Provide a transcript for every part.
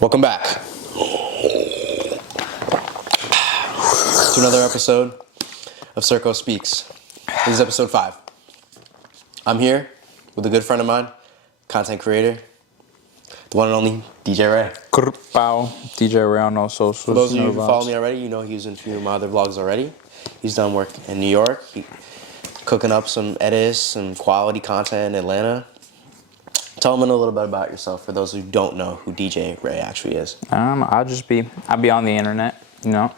Welcome back to another episode of Circo Speaks. This is episode 5. I'm here with a good friend of mine, content creator, the one and only DJ Ray. DJ Ray on all socials. For those of you who follow me already, you know he's in a few of my other vlogs already. He's done work in New York, cooking up some edits, some quality content in Atlanta. Tell them a little bit about yourself for those who don't know who DJ Ray actually is. I'll be on the internet, you know.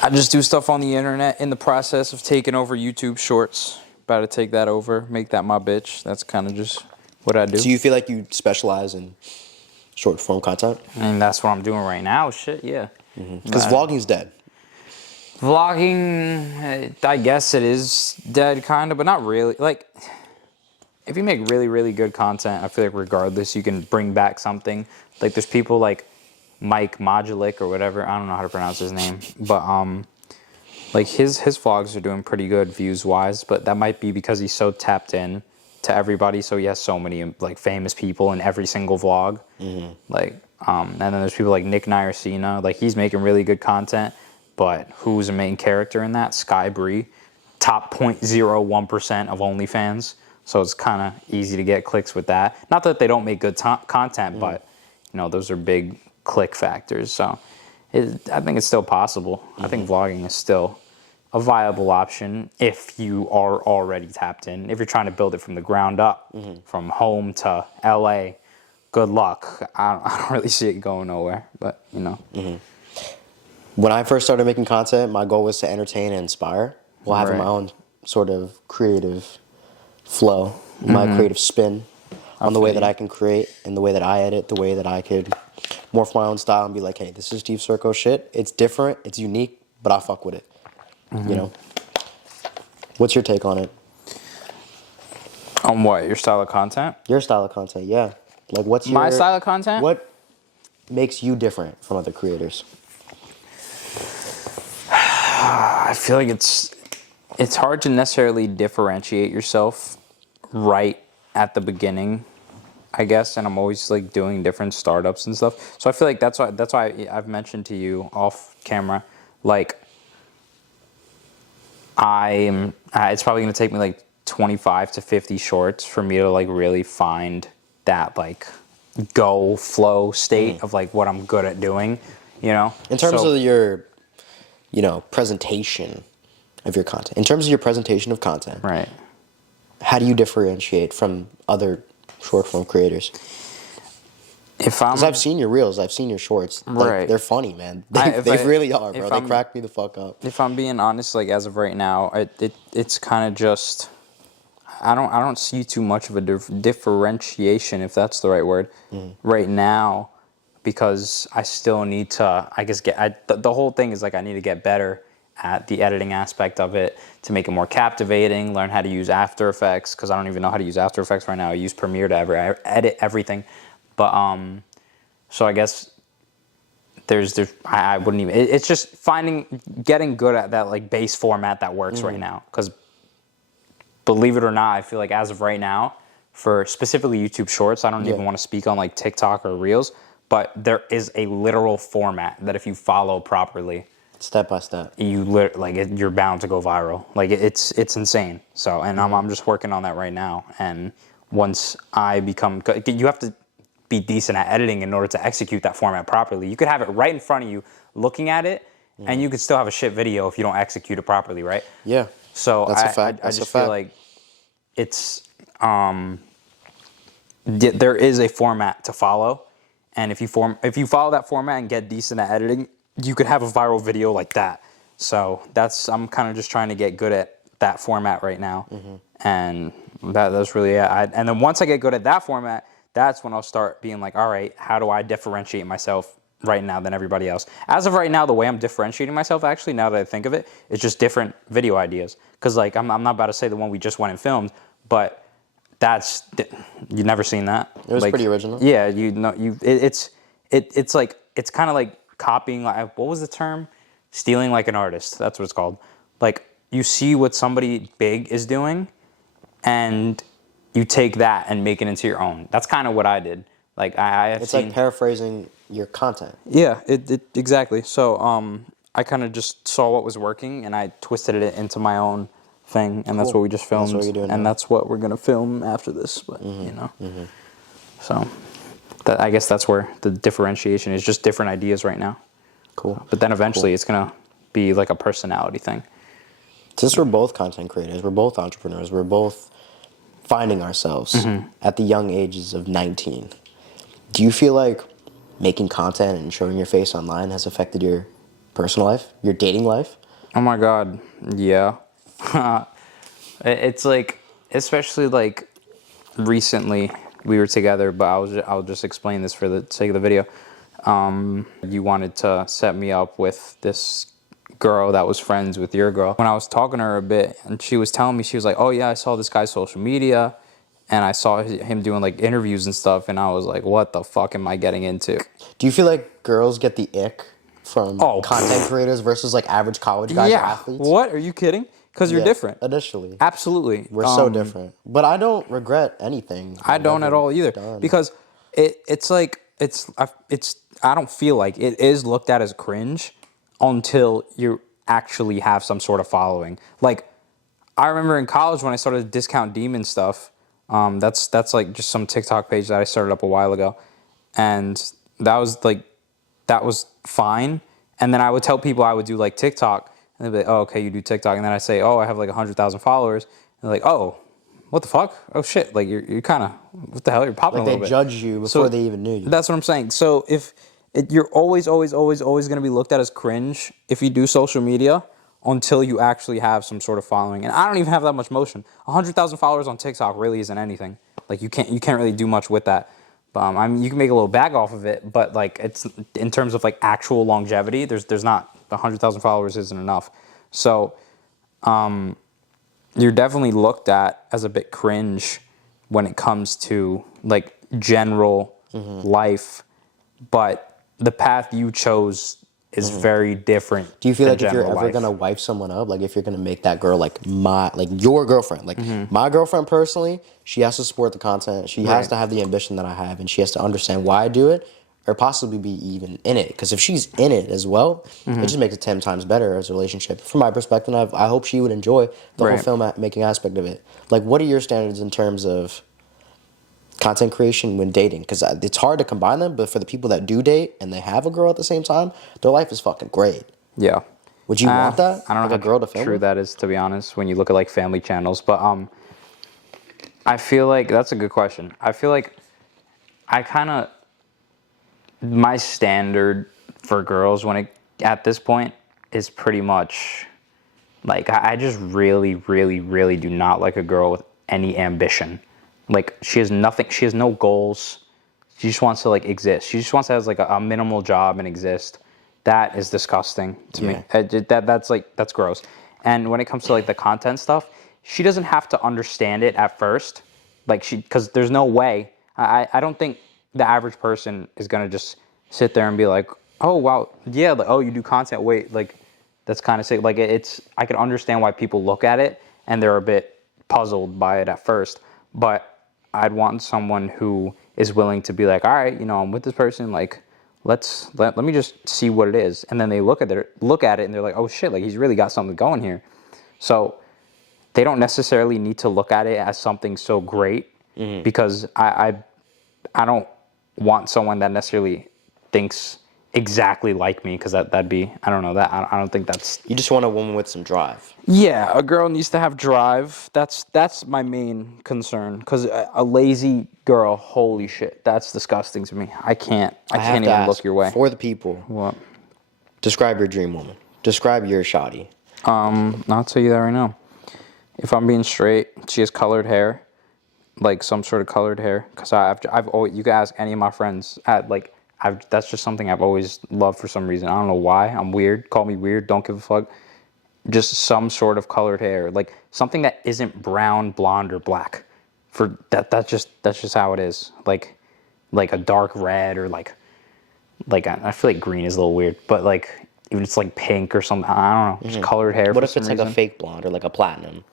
I just do stuff on the internet in the process of taking over YouTube Shorts. About to take that over, make that my bitch. That's kind of just what I do. So you feel like you specialize in short form content? I mean, that's what I'm doing right now. Shit, yeah. Because vlogging's dead. Vlogging, I guess it is dead, kind of, but not really. Like, if you make really, really good content, I feel like regardless, you can bring back something. Like, there's people like Mike Modulik or whatever. I don't know how to pronounce his name. But, like, his vlogs are doing pretty good views-wise. But that might be because he's so tapped in to everybody. So he has so many, like, famous people in every single vlog. Like, and then there's people like Nick Niercina. Like, he's making really good content. But who's the main character in that? Sky Bree. Top 0.01% of OnlyFans. So it's kind of easy to get clicks with that. Not that they don't make good content, but, you know, those are big click factors. So I think it's still possible. I think vlogging is still a viable option if you are already tapped in. If you're trying to build it from the ground up, from home to LA, good luck. I don't really see it going nowhere, but, you know. When I first started making content, my goal was to entertain and inspire while having my own sort of creative flow, my creative spin on the way that I can create and the way that I edit, the way that I could morph my own style and be like, hey, this is Steve Circo shit. It's different, it's unique, but I fuck with it. You know? What's your take on it? On what? Your style of content? Your style of content, yeah. Like, what's My style of content? What makes you different from other creators? I feel like it's hard to necessarily differentiate yourself right at the beginning, I guess, and I'm always like doing different startups and stuff. So I feel like that's why I've mentioned to you off camera, like it's probably gonna take me like 25 to 50 shorts for me to like really find that like go flow state of like what I'm good at doing, you know. In terms of your, you know, presentation of your content. In terms of your presentation of content. Right. How do you differentiate from other short form creators? Because I've seen your reels, I've seen your shorts. Like, right. They're funny, man. They really are, bro. They crack me the fuck up. If I'm being honest, like as of right now, it's kind of just I don't see too much of a differentiation, if that's the right word, right now, because I still need to, I guess, the whole thing is like I need to get better at the editing aspect of it to make it more captivating, learn how to use After Effects, because I don't even know how to use After Effects right now. I use Premiere to edit everything. But, so I guess I wouldn't even, it's just getting good at that like base format that works right now. Because believe it or not, I feel like as of right now, for specifically YouTube Shorts, I don't even want to speak on like TikTok or Reels, but there is a literal format that if you follow properly, step by step, you're bound to go viral. Like it's insane. So, and I'm just working on that right now. And once I become, you have to be decent at editing in order to execute that format properly. You could have it right in front of you, looking at it, and you could still have a shit video if you don't execute it properly, right? Yeah. So that's a fact. I just feel like it's there is a format to follow, and if you follow that format and get decent at editing, you could have a viral video like that. So I'm kind of just trying to get good at that format right now, and that's really it. And then once I get good at that format, that's when I'll start being like, all right, how do I differentiate myself right now than everybody else? As of right now, the way I'm differentiating myself, actually, now that I think of it, is just different video ideas. Because like I'm not about to say the one we just went and filmed, but you've never seen that. It was pretty original. Yeah, it's like it's kind of like copying. Like, what was the term? Stealing like an artist. That's what it's called. Like you see what somebody big is doing, and you take that and make it into your own. That's kind of what I did. Like it's like paraphrasing your content. Yeah, it exactly. So I kind of just saw what was working and I twisted it into my own thing, and that's Cool. what we just And filmed, that's what you're doing and now. that's what we're gonna film after this. But so that, I guess that's where the differentiation is, just different ideas right now. Cool. But then eventually it's gonna be like a personality thing. Since we're both content creators, we're both entrepreneurs, we're both finding ourselves at the young ages of 19. Do you feel like making content and showing your face online has affected your personal life, your dating life? Oh my God, yeah. It's like, especially like recently we were together, but I'll just explain this for the sake of the video. You wanted to set me up with this girl that was friends with your girl. When I was talking to her a bit, and she was telling me, she was like, oh yeah, I saw this guy's social media, and I saw him doing like interviews and stuff, and I was like, what the fuck am I getting into? Do you feel like girls get the ick from Oh, content creators versus like average college guys or athletes? What? Are you kidding? Because you're different. Initially. Absolutely. We're so different. But I don't regret anything. I don't at all either. Done. Because it's like, I don't feel like it is looked at as cringe until you actually have some sort of following. Like, I remember in college when I started Discount Demon stuff, that's like just some TikTok page that I started up a while ago. And that was fine. And then I would tell people I would do like TikTok, and they'd be like, oh, okay, you do TikTok. And then I say, oh, I have like 100,000 followers. And they're like, oh, what the fuck? Oh shit, like you're kind of, what the hell? You're popping a little bit. They judge you before they even knew you. That's what I'm saying. So you're always going to be looked at as cringe if you do social media until you actually have some sort of following. And I don't even have that much motion. 100,000 followers on TikTok really isn't anything. Like you can't really do much with that. I mean, you can make a little bag off of it, but like it's in terms of like actual longevity, there's not 100,000 followers isn't enough. So, you're definitely looked at as a bit cringe when it comes to like general life, but the path you chose is very different. Do you feel like if you're general ever life. gonna wife someone up, like if you're gonna make that girl like your girlfriend, like my girlfriend personally, she has to support the content. She has to have the ambition that I have, and she has to understand why I do it, or possibly be even in it. Because if she's in it as well, it just makes it 10 times better as a relationship. From my perspective, I hope she would enjoy the whole film-making aspect of it. Like, what are your standards in terms of content creation when dating? Because it's hard to combine them, but for the people that do date and they have a girl at the same time, their life is fucking great. Yeah. Would you want that? I don't know like how a girl to film true with? that is, to be honest, when you look at like family channels. But I feel like that's a good question. I feel like my standard for girls at this point is pretty much like I just really, really, really do not like a girl with any ambition. Like she has nothing, she has no goals. She just wants to like exist. She just wants to have like a minimal job and exist. That is disgusting to me. That's gross. And when it comes to like the content stuff, she doesn't have to understand it at first. Like because there's no way. I don't think the average person is gonna just sit there and be like, oh wow, yeah, like, oh you do content. Wait, like that's kind of sick. Like I can understand why people look at it and they're a bit puzzled by it at first, but I'd want someone who is willing to be like, all right, I'm with this person, like let me just see what it is. And then they look at it and they're like, oh shit, like he's really got something going here. So they don't necessarily need to look at it as something so great because I don't want someone that necessarily thinks exactly like me, because that'd be, I don't know, that I don't think that's. You just want a woman with some drive. Yeah, a girl needs to have drive. That's my main concern, because a lazy girl, holy shit, that's disgusting to me. I can't even look your way. For the people, What? describe your dream woman. Describe your shoddy. I'll tell you that right now. If I'm being straight, she has colored hair, like some sort of colored hair. Because I've always, you can ask any of my friends, that's just something I've always loved for some reason. I don't know why. I'm weird. Call me weird. Don't give a fuck. Just some sort of colored hair, like something that isn't brown, blonde, or black. For that's just how it is. Like a dark red, or like I feel like green is a little weird, but like even it's like pink or something. I don't know. Just colored hair. What if it's like a fake blonde or like a platinum?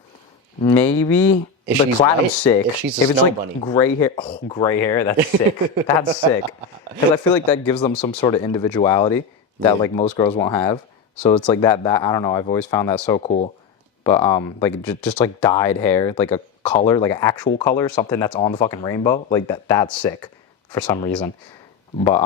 Maybe If Like she's platinum's white, sick. if she's a it's snow like bunny. gray hair, gray hair, that's sick. That's sick. Because I feel like that gives them some sort of individuality that like most girls won't have. So it's like that I don't know. I've always found that so cool. But like just like dyed hair, like a color, like an actual color, something that's on the fucking rainbow, like that's sick for some reason. But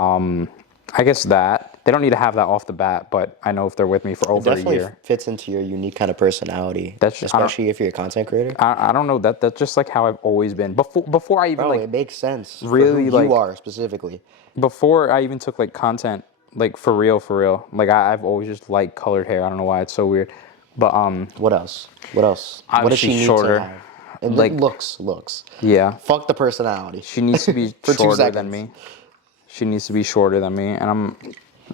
I guess that they don't need to have that off the bat. But I know if they're with me for It over a definitely year, fits into your unique kind of personality, That's just- I don't- especially if you're a content creator. I don't know, that's just like how I've always been. Before I even Bro, like it makes sense really, for who like- you are specifically. before I even took like content, like for real, like I've always just liked colored hair. I don't know why it's so weird, but What else? What else? What does she Obviously need shorter. to have? And Like- looks. yeah, Fuck the personality. she needs to be For 2 shorter than seconds. me. She needs to be shorter than me, and I'm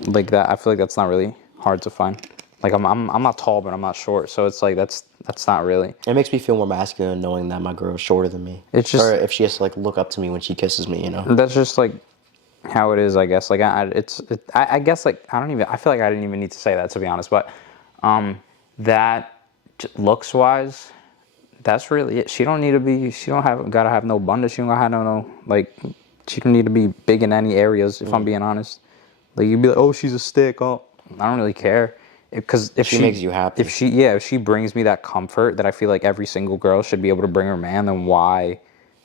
like that. I feel like that's not really hard to find. Like I'm not tall, but I'm not short, so it's like that's not really. It makes me feel more masculine knowing that my girl's shorter than me. It's just- or if she has to like look up to me when she kisses me, you know. That's just like how it is, I guess. Like I guess like I feel like I didn't even need to say that, to be honest. But that looks wise, that's really it. She don't gotta have no abundance. She don't gotta have no like. She don't need to be big in any areas. If I'm being honest, like you'd be like, oh, she's a stick. Oh, I don't really care. Because if She makes you happy. if she brings me that comfort that I feel like every single girl should be able to bring her man, then why?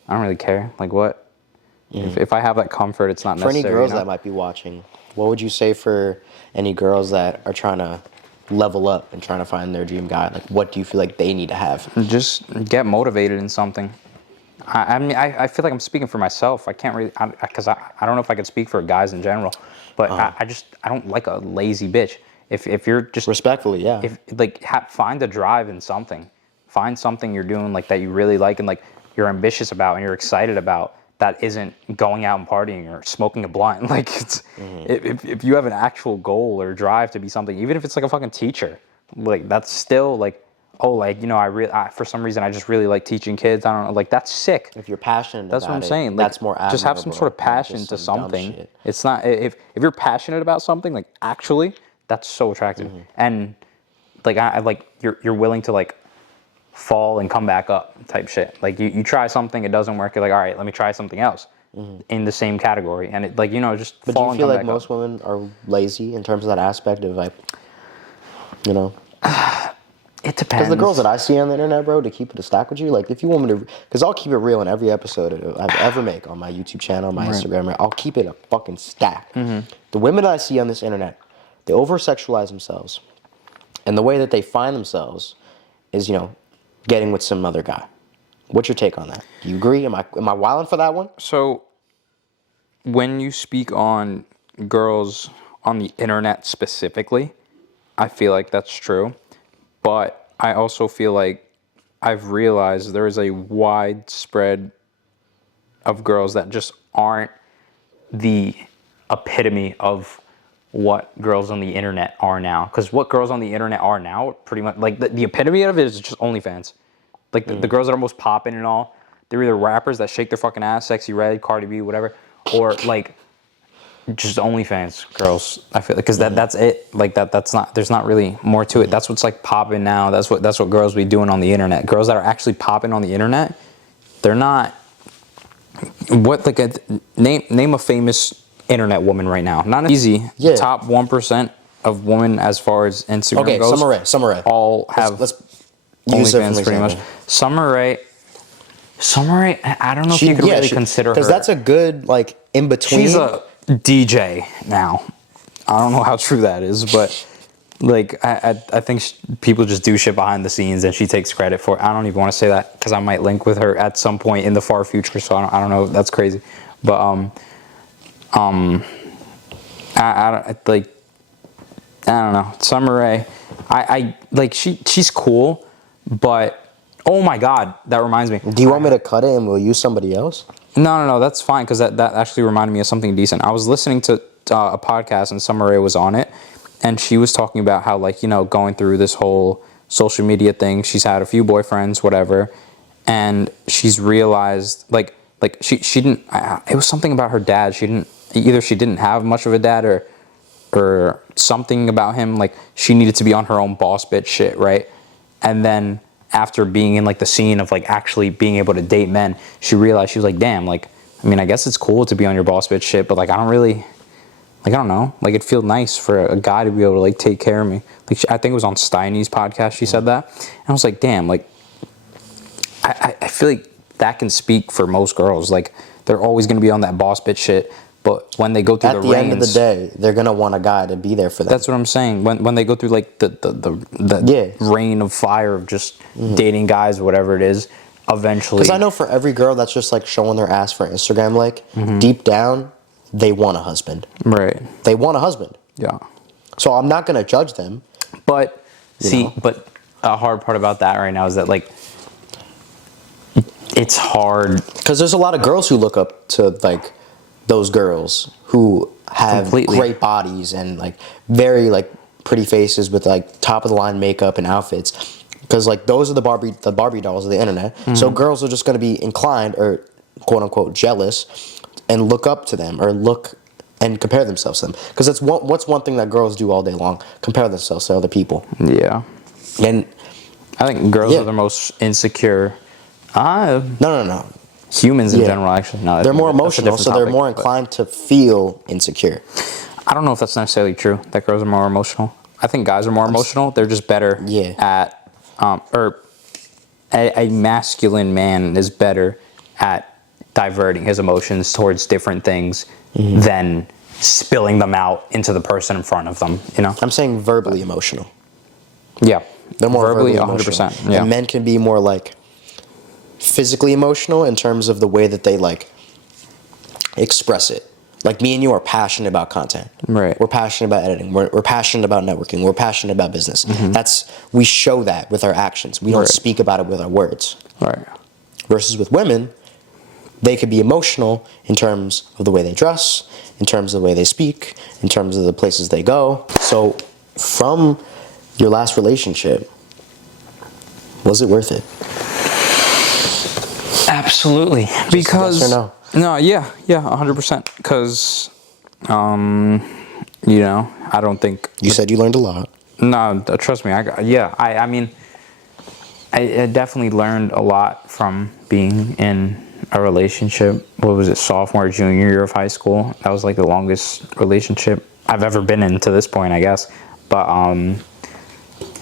I don't really care. Like what? If I have that comfort, it's not For any necessary. girls you know? that might be watching, what would you say for any girls that are trying to level up and trying to find their dream guy? Like, what do you feel like they need to have? Just get motivated in something. I mean, I feel like I'm speaking for myself. I can't really, because I don't know if I could speak for guys in general, but I don't like a lazy bitch. If you're just Respectfully, yeah. if like find a drive in something, find something you're doing like that you really like and like you're ambitious about and you're excited about, that isn't going out and partying or smoking a blunt. Like it's if you have an actual goal or drive to be something, even if it's like a fucking teacher, like that's still like, oh, like, you know, I for some reason I just really like teaching kids. I don't know, like that's sick. If you're passionate That's about what I'm it, saying. Like, that's more just have some admirable sort of than passion just to some dumb something. shit. It's not if you're passionate about something, like actually, that's so attractive. And like I like you're willing to like fall and come back up type shit. Like you try something, it doesn't work. You're like, all right, let me try something else in the same category, and it like, you know, just. But do fall you and feel come like back most up. women are lazy in terms of that aspect of like, you know? It depends. Because the girls that I see on the internet, bro, to keep it a stack with you, like if you want me to, because I'll keep it real in every episode I've ever make on my YouTube channel, my Instagram, I'll keep it a fucking stack. The women I see on this internet, they over-sexualize themselves. And the way that they find themselves is, you know, getting with some other guy. What's your take on that? Do you agree? Am I wilding for that one? So, when you speak on girls on the internet specifically, I feel like that's true. But I also feel like I've realized there is a widespread of girls that just aren't the epitome of what girls on the internet are now. Because what girls on the internet are now, pretty much, like the epitome of it is just OnlyFans. Like the girls that are most popping and all, they're either rappers that shake their fucking ass, Sexy Red, Cardi B, whatever, or like just OnlyFans girls. I feel like because that's it. Like that's not. There's not really more to it. That's what's like popping now. That's what girls be doing on the internet. Girls that are actually popping on the internet, they're not. What like name a famous internet woman right now? Not easy. Yeah. Top 1% of women as far as Instagram Okay, goes. Summer Rae. All have. Let's use her for OnlyFans pretty much. example. Summer Rae, I don't know if you could really consider her. Because that's a good, like, in between. She's a DJ now. I don't know how true that is, but like I think people just do shit behind the scenes, and she takes credit for it. I don't even want to say that because I might link with her at some point in the far future. So I don't know. That's crazy, but I don't know. Summer Rae, I like she's cool, but oh my god, that reminds me. Do you want me to cut it and we'll use somebody else? No, that's fine because that actually reminded me of something decent. I was listening to a podcast and Summer Rae was on it, and she was talking about how, like, you know, going through this whole social media thing, she's had a few boyfriends, whatever, and she's realized like she didn't. It was something about her dad. She didn't have much of a dad or something about him. Like she needed to be on her own boss bitch shit, right? And then after being in like the scene of like actually being able to date men, she realized, she was like, damn, like, I mean, I guess it's cool to be on your boss bitch shit, but like, I don't really, like, I don't know, like, it feels nice for a guy to be able to like take care of me. Like, I think it was on Steiny's podcast she said that, and I was like, damn, like, I feel like that can speak for most girls. Like, they're always going to be on that boss bitch shit, but when they go through At the end of the day, they're gonna want a guy to be there for them. that's what I'm saying. When they go through like the rain of fire of just dating guys or whatever it is, eventually. Because I know for every girl that's just like showing their ass for Instagram, like deep down, they want a husband. Right. They want a husband. Yeah. So I'm not gonna judge them. But but a hard part about that right now is that like it's hard Because there's a lot of girls who look up to like those girls who have Completely. great bodies and like very like pretty faces with like top of the line makeup and outfits. Because like those are the Barbie dolls of the internet. So girls are just going to be inclined or quote unquote jealous and look up to them or look and compare themselves to them. Because that's what's one thing that girls do all day long: compare themselves to other people. Yeah. And I think girls are the most insecure. no. Humans in general, actually. No, They're more that's a emotional, different so they're topic, more but inclined to feel insecure. I don't know if that's necessarily true, that girls are more emotional. I think guys are more emotional. They're just better at, or a masculine man is better at diverting his emotions towards different things than spilling them out into the person in front of them, you know? I'm saying verbally emotional. Yeah. They're more verbally 100%. emotional. Yeah. And men can be more like physically emotional in terms of the way that they like express it. Like me and you are passionate about content. Right. We're passionate about editing. We're passionate about networking. We're passionate about business. We show that with our actions. We don't speak about it with our words. Right. Versus with women, they could be emotional in terms of the way they dress, in terms of the way they speak, in terms of the places they go. So from your last relationship, was it worth it? Absolutely. Because yes or no? No, yeah, 100%. Because, you know, I don't think You said you learned a lot. No, trust me. I mean, I definitely learned a lot from being in a relationship. What was it, sophomore, junior year of high school? That was like the longest relationship I've ever been in to this point, I guess. But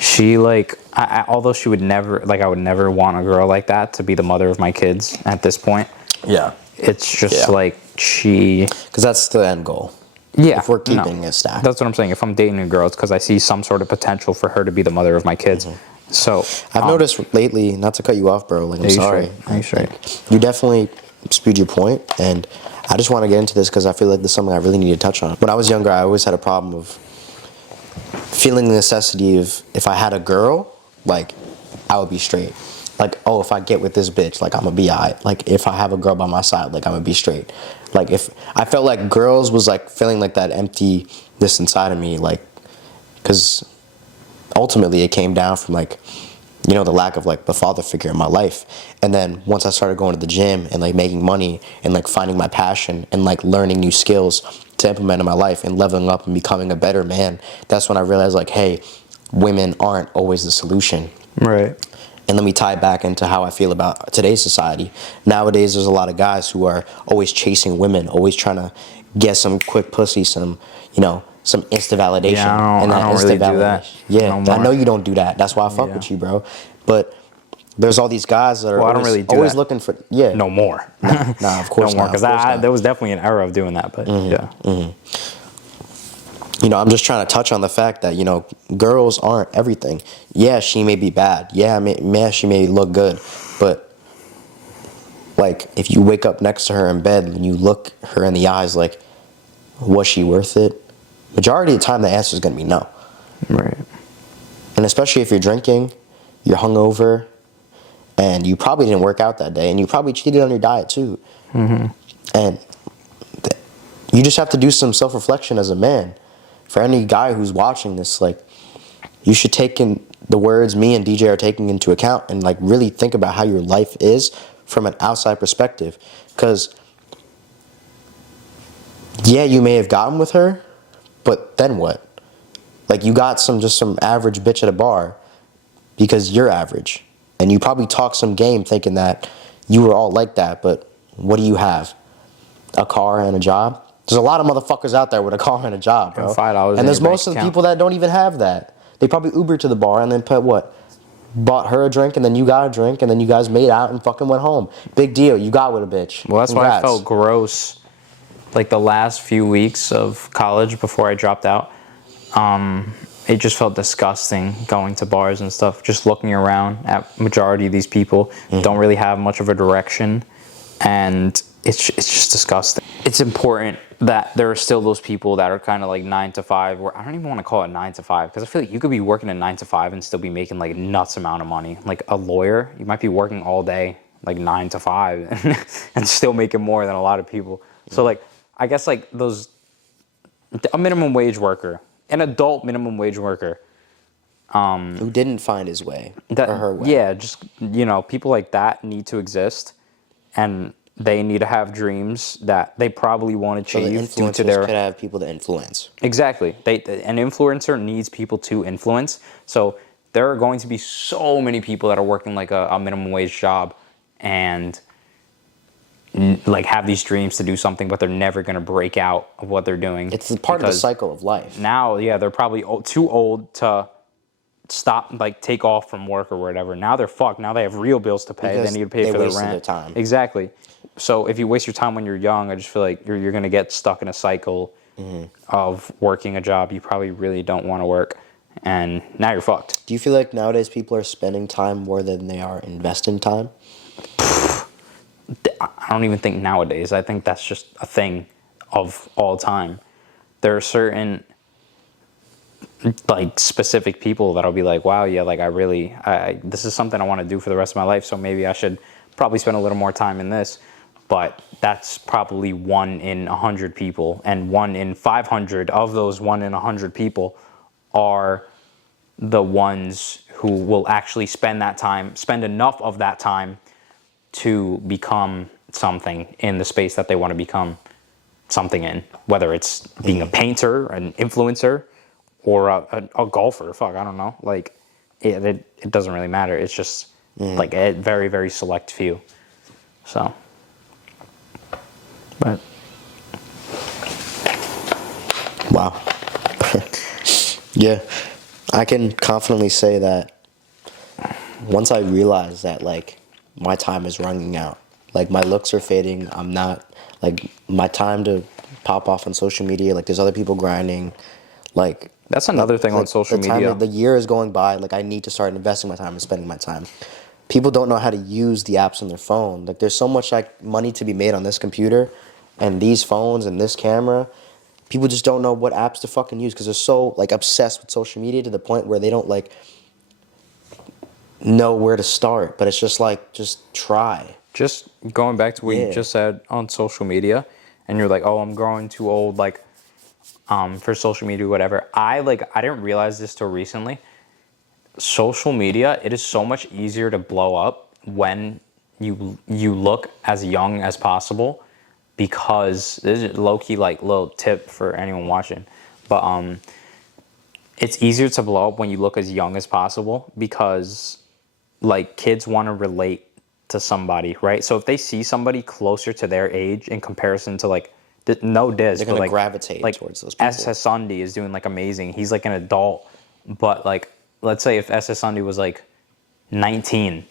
she like, although she would never, like, I would never want a girl like that to be the mother of my kids at this point. Yeah. It's just like she... Because that's the end goal. Yeah. If we're keeping it stacked. That's what I'm saying. If I'm dating a girl, it's because I see some sort of potential for her to be the mother of my kids. So I've noticed lately, not to cut you off, bro, like I'm sorry. Are you straight? You definitely spewed your point, and I just want to get into this because I feel like this is something I really need to touch on. When I was younger, I always had a problem of feeling the necessity of if I had a girl, like, I would be straight. Like, oh, if I get with this bitch, like, I'm gonna be alright. Like, if I have a girl by my side, like, I'm gonna be straight. Like, if I felt like girls was, like, feeling like that emptiness inside of me, like, because ultimately it came down from, like, you know, the lack of, like, the father figure in my life. And then once I started going to the gym and, like, making money and, like, finding my passion and, like, learning new skills to implement in my life and leveling up and becoming a better man, that's when I realized, like, hey, women aren't always the solution. Right. And let me tie it back into how I feel about today's society. Nowadays, there's a lot of guys who are always chasing women, always trying to get some quick pussy, some, you know, some instant validation. Yeah, I don't really do that. Yeah, I know you don't do that. That's why I fuck with you, bro. But there's all these guys that are always looking for, no more. Nah, of course no more, not. because there was definitely an era of doing that, but You know, I'm just trying to touch on the fact that, you know, girls aren't everything. Yeah, she may be bad. Yeah, she may look good. But, like, if you wake up next to her in bed and you look her in the eyes, like, was she worth it? Majority of the time, the answer is going to be no. Right. And especially if you're drinking, you're hungover, and you probably didn't work out that day, and you probably cheated on your diet, too. And you just have to do some self-reflection as a man. For any guy who's watching this, like, you should take in the words me and DJ are taking into account and, like, really think about how your life is from an outside perspective. Because, yeah, you may have gotten with her, but then what? Like, you got some average bitch at a bar because you're average. And you probably talk some game thinking that you were all like that, but what do you have? A car and a job? There's a lot of motherfuckers out there with a car and a job, bro. And $5 And there's in your most of bank the account. people that don't even have that. They probably Ubered to the bar and then bought her a drink, and then you got a drink, and then you guys made out and fucking went home. Big deal. You got with a bitch. Well, that's why I Congrats. felt gross, like the last few weeks of college before I dropped out. It just felt disgusting going to bars and stuff. Just looking around at majority of these people don't really have much of a direction, and it's just disgusting. It's important that there are still those people that are kind of like 9 to 5, where I don't even want to call it 9 to 5, because I feel like you could be working a 9 to 5 and still be making like nuts amount of money. Like a lawyer, you might be working all day, like 9 to 5, and still making more than a lot of people. So like, I guess like a minimum wage worker, an adult minimum wage worker, Who didn't find his way or her way. yeah, just, people like that need to exist, and they need to have dreams that they probably want to So the achieve due influencers to their... could have people to influence. Exactly. An influencer needs people to influence. So there are going to be so many people that are working like a minimum wage job and like have these dreams to do something, but they're never going to break out of what they're doing. It's part of the cycle of life. Now, yeah, they're probably too old to stop, like take off from work or whatever. Now they're fucked. Now they have real bills to pay. Because They need to pay for their wasted rent. their time. Exactly. So if you waste your time when you're young, I just feel like you're going to get stuck in a cycle of working a job you probably really don't want to work, and now you're fucked. Do you feel like nowadays people are spending time more than they are investing time? I don't even think nowadays. I think that's just a thing of all time. There are certain like specific people that'll be like, wow, yeah, like I this is something I want to do for the rest of my life, so maybe I should probably spend a little more time in this. But that's probably 1 in 100 people, and 1 in 500 of those 1 in 100 people are the ones who will actually spend enough of that time to become something in the space that they want to become something in, whether it's being a painter, an influencer, or a golfer. Fuck, I don't know. Like, it doesn't really matter. It's just like a very, very select few. So, but Wow. Yeah. I can confidently say that once I realized that, like, my time is running out, like, my looks are fading, I'm not, like, my time to pop off on social media, like, there's other people grinding, like... that's another thing on social media. The year is going by, like, I need to start investing my time and spending my time. People don't know how to use the apps on their phone. Like, there's so much, like, money to be made on this computer and these phones and this camera. People just don't know what apps to fucking use because they're so, like, obsessed with social media to the point where they don't, like, know where to start. But it's just, like, just try. Just going back to what you just said on social media, and you're like, oh, I'm growing too old, like, for social media, whatever. I didn't realize this till recently. Social media, it is so much easier to blow up when you look as young as possible, because this is low-key, like, little tip for anyone watching, but it's easier to blow up when you look as young as possible, because like kids want to relate to somebody, right? So if they see somebody closer to their age in comparison to, like, no diss, They're gonna like, gravitate towards those people. SS Sunday is doing like amazing. He's like an adult, but like, let's say if SS Sunday was like 19,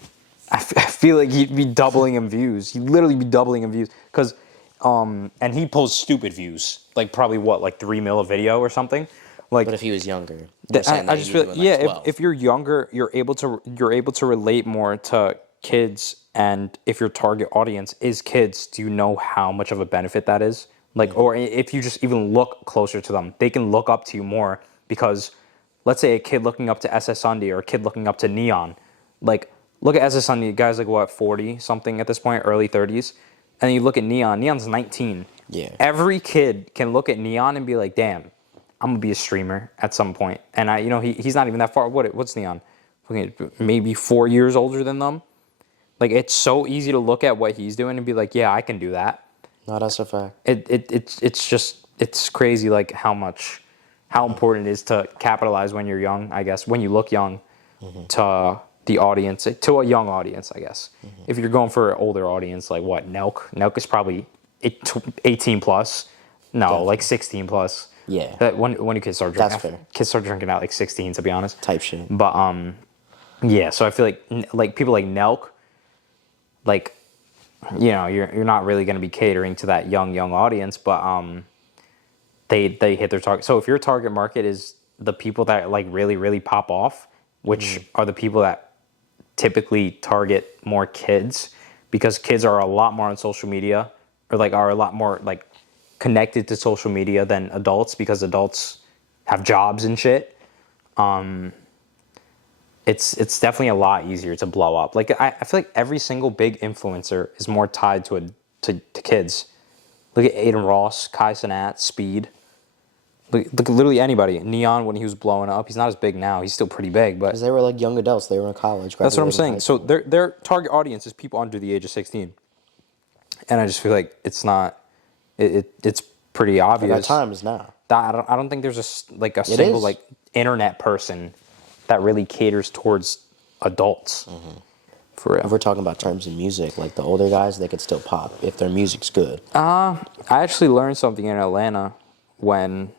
I feel like he'd be doubling in views. He'd literally be doubling in views, because and he posts stupid views, like probably like 3 mil a video or something. Like, But if he was younger, I just feel, yeah, if you're younger, you're able to relate more to kids, and if your target audience is kids, do you know how much of a benefit that is? Like, or if you just even look closer to them, they can look up to you more, because let's say a kid looking up to SS Sunday or a kid looking up to Neon, like, look at SS Sunday, the guy's like, what, 40 something at this point, early 30s, and you look at Neon's 19. Yeah. Every kid can look at Neon and be like, damn, I'm gonna be a streamer at some point. And he's not even that far. What's Neon? Maybe 4 years older than them. Like, it's so easy to look at what he's doing and be like, yeah, I can do that. No, that's a fact. It's crazy, like, how important it is to capitalize when you're young, I guess, when you look young, to the audience to a young audience, I guess. If you're going for an older audience, like what, Nelk is probably 18 plus. No, Definitely. like 16 plus. Yeah. When do kids start drinking? That's fair. Kids start drinking at like 16, to be honest. Type shit. But yeah. So I feel like people like Nelk, like, you know, you're not really going to be catering to that young audience, but they hit their target. So if your target market is the people that like really pop off, which are the people that typically target more kids, because kids are a lot more on social media, or like are a lot more like connected to social media than adults, because adults have jobs and shit. It's definitely a lot easier to blow up. Like I feel like every single big influencer is more tied to kids. Look at Aiden Ross, Kai Cenat, Speed. Look literally anybody. Neon, when he was blowing up, he's not as big now. He's still pretty big, but Because they were like young adults. They were in college. that's what I'm graduating saying. high So school. their target audience is people under the age of 16, and I just feel like it's not. It's pretty But obvious. that time is now. I don't think there's a single is. like internet person that really caters towards adults. For If real. we're talking about terms of music, like the older guys, they could still pop if their music's good. I actually learned something in Atlanta when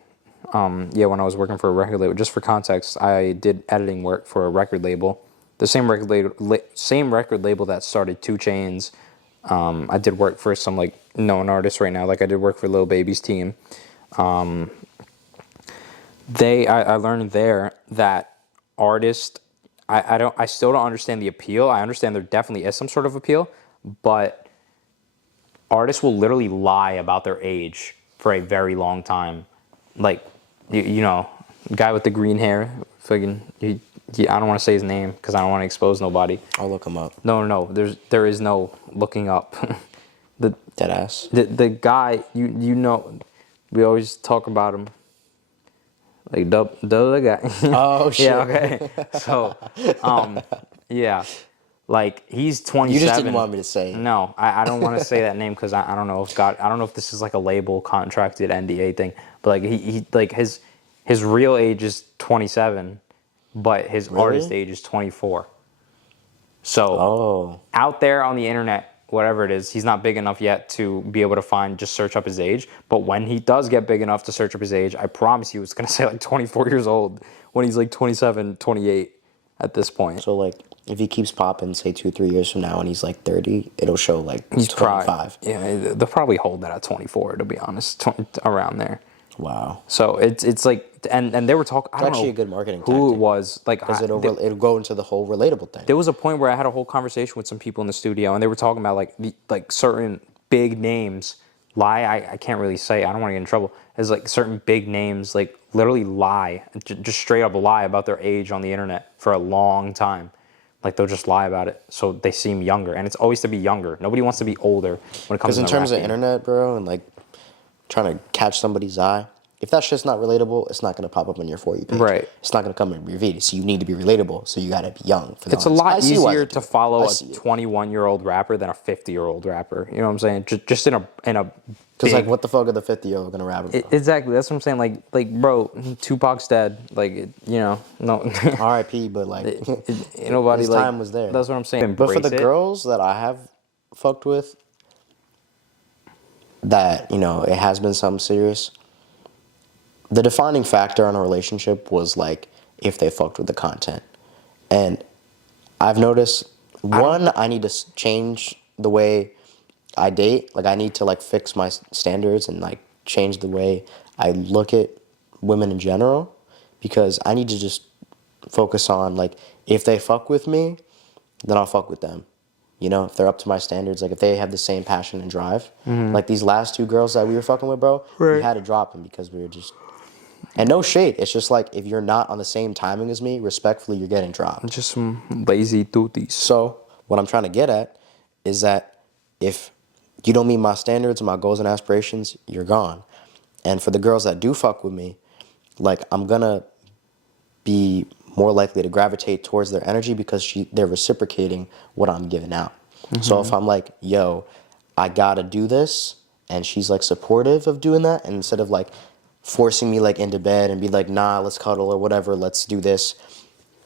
when I was working for a record label. Just for context, I did editing work for a record label, the same record label that started 2 Chainz. I did work for some like known artists right now. Like I did work for Lil Baby's team. I learned there that artists, I still don't understand the appeal. I understand there definitely is some sort of appeal, but artists will literally lie about their age for a very long time. Like, you know, guy with the green hair, fucking, I don't want to say his name because I don't want to expose nobody. I'll look them up. No, there is no looking up. Deadass. The guy, you know, we always talk about him. Like, the guy. Oh, shit. Yeah, okay. So, yeah. Like, he's 27. You just didn't want me to say it. No, I don't want to say that name because I don't know if I don't know if this is like a label contracted NDA thing. But like he like his real age is 27, but his artist age is 24. So out there on the internet, whatever it is, he's not big enough yet to be able to just search up his age. But when he does get big enough to search up his age, I promise you it's going to say like 24 years old when he's like 27, 28 at this point. So, like, if he keeps popping, say 2-3 years from now, and he's like 30, it'll show like He's 25. They'll probably hold that at 24, to be honest, around there. Wow. So it's like, and they were talking. I don't actually know a good marketing who tactic. it was. Like, Because it'll go into the whole relatable thing. there was a point where I had a whole conversation with some people in the studio, and they were talking about like certain big names. I can't really say. I don't want to get in trouble. As like certain big names, like literally lie, just straight up lie about their age on the internet for a long time. Like they'll just lie about it, so they seem younger, and it's always to be younger. Nobody wants to be older when it comes Because to in terms of rap game. internet, bro, and like trying to catch somebody's eye, if that shit's not relatable, it's not going to pop up on your For You page. Right. It's not going to come in your feed. So you need to be relatable. So you got to be young. For the It's a audience. lot I see why easier they do to it. follow I a see it. 21-year-old rapper than a 50-year-old rapper. You know what I'm saying? Just in a Because like, what the fuck are the 50-year-old going to rap about? exactly. That's what I'm saying. Like, bro, Tupac's dead. Like, you know, no. R.I.P. But like, Ain't nobody his like, time was there. That's what I'm saying. But for the Embrace it. girls that I have fucked with, that, you know, it has been something serious. The defining factor in a relationship was like if they fucked with the content. And I've noticed, I need to change the way I date. Like I need to like fix my standards and like change the way I look at women in general, because I need to just focus on like if they fuck with me, then I'll fuck with them. You know, if they're up to my standards, like if they have the same passion and drive. Like these last 2 girls that we were fucking with, bro, we had to drop them because we were just. And no shade. It's just like if you're not on the same timing as me, respectfully, you're getting dropped. Just some lazy tooties. So what I'm trying to get at is that if you don't meet my standards and my goals and aspirations, you're gone. And for the girls that do fuck with me, like I'm gonna be more likely to gravitate towards their energy because they're reciprocating what I'm giving out. So if I'm like, yo, I gotta do this, and she's like supportive of doing that, and instead of like forcing me like into bed and be like, nah, let's cuddle or whatever, let's do this.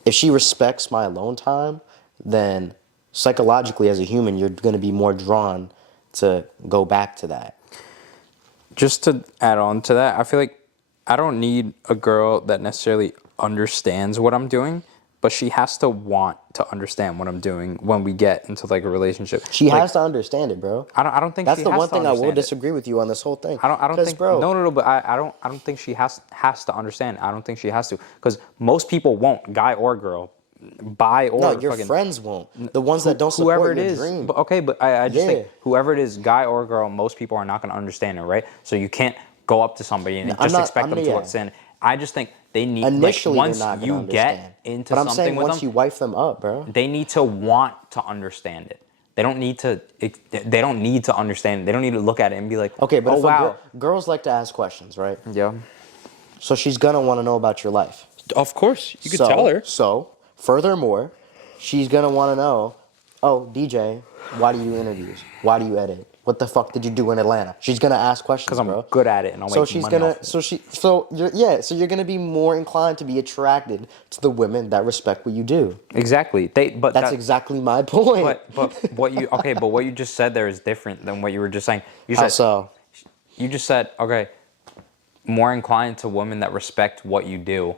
If she respects my alone time, then psychologically as a human, you're going to be more drawn to go back to that. Just to add on to that, I feel like I don't need a girl that necessarily understands what I'm doing, but she has to want to understand what I'm doing when we get into like a relationship. She like, has to understand it, bro. I don't think That's she the has one to thing I will understand it. disagree with you on this whole thing. I don't think, bro, no, but I don't think she has to understand. I don't think she has to, because most people won't, guy or girl, bi or no, your fucking, friends won't. The ones that don't whoever support it your is. dream. But, okay, but I just Yeah. think whoever it is, guy or girl, most people are not going to understand it, right? So you can't go up to somebody and just expect them to understand. I just think they need, Initially, like, once they're not you gonna understand. get into But I'm something saying with once them, you wife them up, bro. they need to want to understand it. They don't need to. They don't need to understand it. They don't need to look at it and be like, Okay, but "Oh if wow." girls like to ask questions, right? Yeah. So she's gonna want to know about your life. Of course, you could So, tell her. So, furthermore, she's gonna want to know, oh, DJ, why do you do interviews? Why do you edit? What the fuck did you do in Atlanta? She's gonna ask questions, Because I'm bro. good at it and I'll So make she's money gonna, off of it. so you're gonna be more inclined to be attracted to the women that respect what you do. Exactly. That's exactly my point. But what you just said there is different than what you were just saying. How so? You just said, okay, more inclined to women that respect what you do.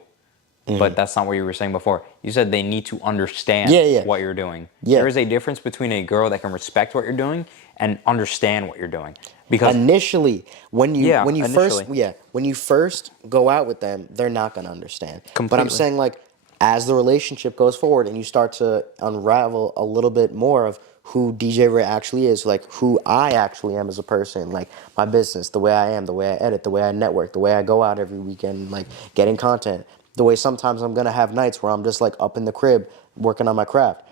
But that's not what you were saying before. You said they need to understand what you're doing. Yeah. There is a difference between a girl that can respect what you're doing and understand what you're doing. Because initially, when you initially. when you first go out with them, they're not gonna understand. But I'm Completely. saying, like, as the relationship goes forward and you start to unravel a little bit more of who DJ Ray actually is, like who I actually am as a person, like my business, the way I am, the way I edit, the way I network, the way I go out every weekend, like getting content, the way sometimes I'm gonna have nights where I'm just like up in the crib working on my craft.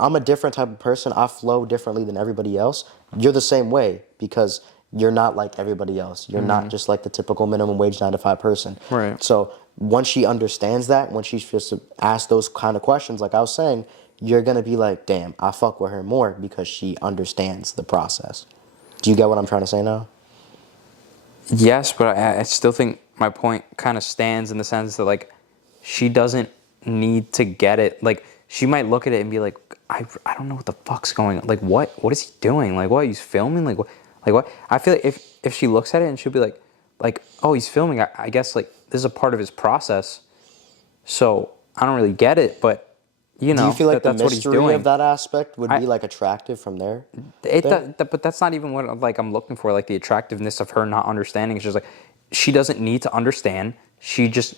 I'm a different type of person. I flow differently than everybody else. You're the same way because you're not like everybody else. You're not just like the typical minimum wage 9 to 5 person. Right. So once she understands that, when she's just asked those kind of questions, like I was saying, you're gonna be like, damn, I fuck with her more because she understands the process. Do you get what I'm trying to say now? Yes, but I still think my point kind of stands in the sense that, like, she doesn't need to get it. Like, she might look at it and be like, I don't know what the fuck's going on. Like, what is he doing? Like, what, he's filming? Like, what? I feel like if she looks at it and she'll be like, oh, he's filming. I guess, like, this is a part of his process. So I don't really get it, but you know, do you feel like that's the what he's mystery doing. of that aspect would be like attractive from there? But that's not even what like I'm looking for. Like the attractiveness of her not understanding. It's just like she doesn't need to understand. She just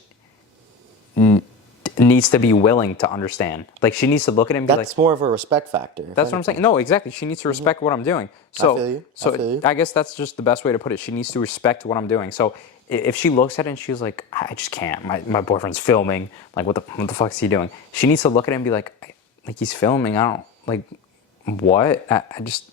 needs to be willing to understand. Like she needs to look at him and be like, That's more of a respect factor. that's what I'm saying. No, exactly. She needs to respect what I'm doing. So, feel you. I so feel you. I guess that's just the best way to put it. She needs to respect what I'm doing. So if she looks at it and she's like, I just can't. My boyfriend's filming. Like, what the fuck is he doing? She needs to look at it and be like he's filming. I don't like what. I just.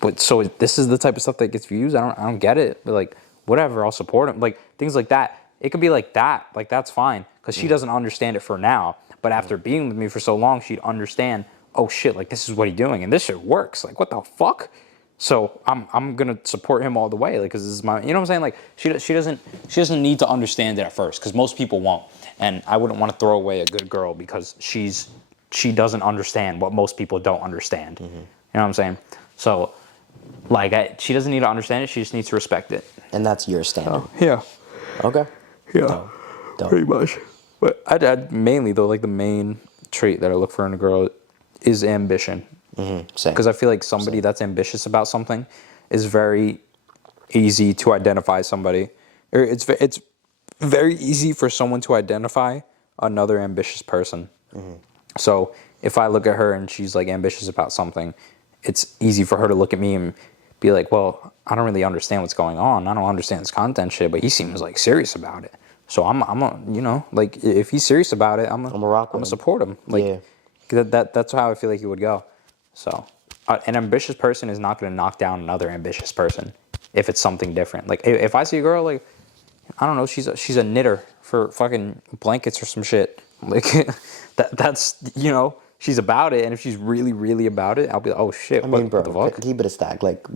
But so this is the type of stuff that gets views. I don't get it. But like whatever, I'll support him. Like things like that. It could be like that. Like that's fine because she doesn't understand it for now. But after being with me for so long, she'd understand. Oh shit! Like this is what he's doing, and this shit works. Like what the fuck? So I'm gonna support him all the way. Like because this is my. You know what I'm saying? Like she doesn't need to understand it at first because most people won't. And I wouldn't want to throw away a good girl because she doesn't understand what most people don't understand. You know what I'm saying? So like she doesn't need to understand it. She just needs to respect it. And that's your standard. Yeah. Okay. Yeah. Dope. Pretty much. But I'd mainly though, like the main trait that I look for in a girl is ambition. Same. Because I feel like somebody that's ambitious about something is very easy to identify somebody. Or it's very easy for someone to identify another ambitious person. So if I look at her and she's like ambitious about something, it's easy for her to look at me and be like, well, I don't really understand what's going on. I don't understand this content shit, but he seems like serious about it. So I'm a, you know, like if he's serious about it, I'm gonna support him. Like that's how I feel like he would go. So an ambitious person is not gonna knock down another ambitious person if it's something different. Like if I see a girl like, I don't know, she's a knitter for fucking blankets or some shit. Like that's you know. She's about it, and if she's really, really about it, I'll be like, oh shit, what the fuck? Keep it a stack. Like,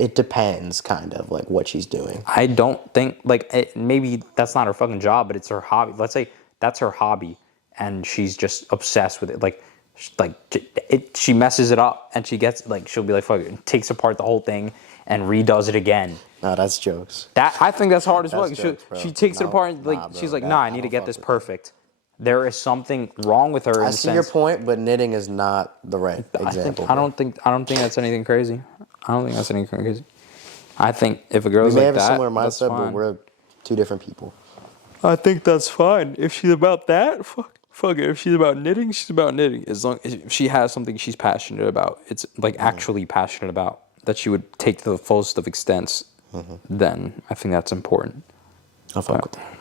it depends, kind of, like, what she's doing. I don't think, like, maybe that's not her fucking job, but it's her hobby. Let's say that's her hobby, and she's just obsessed with it. Like, She messes it up and she gets like she'll be like fuck it, takes apart the whole thing and redoes it again. No, that's jokes. That I think that's hard as well. That's jokes, bro. She takes it No, apart and like nah, bro. she's like, That- nah, I I need to don't get fuck this with that. perfect. There is something wrong with her in I a see your sense. point, but knitting is not the right example. I don't think that's anything crazy. I don't think that's anything crazy. I think if a girl's We may like have a that, similar that's mindset, but fine. we're two different people. I think that's fine. If she's about that, fuck it. If she's about knitting, she's about knitting. As long as she has something she's passionate about, it's like actually passionate about, that she would take to the fullest of extents, then I think that's important. I'll fuck with that.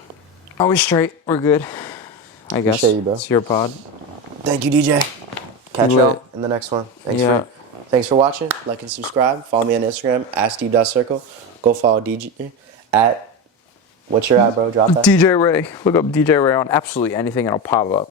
Are we straight? We're good. I guess. Appreciate you, bro. It's your pod. Thank you, DJ. Catch Lit. y'all in the next one. Thanks for watching. Like and subscribe. Follow me on Instagram @steve.circle. Go follow DJ at what's your ad, bro? Drop that. DJ Ray. Look up DJ Ray on absolutely anything and it'll pop up.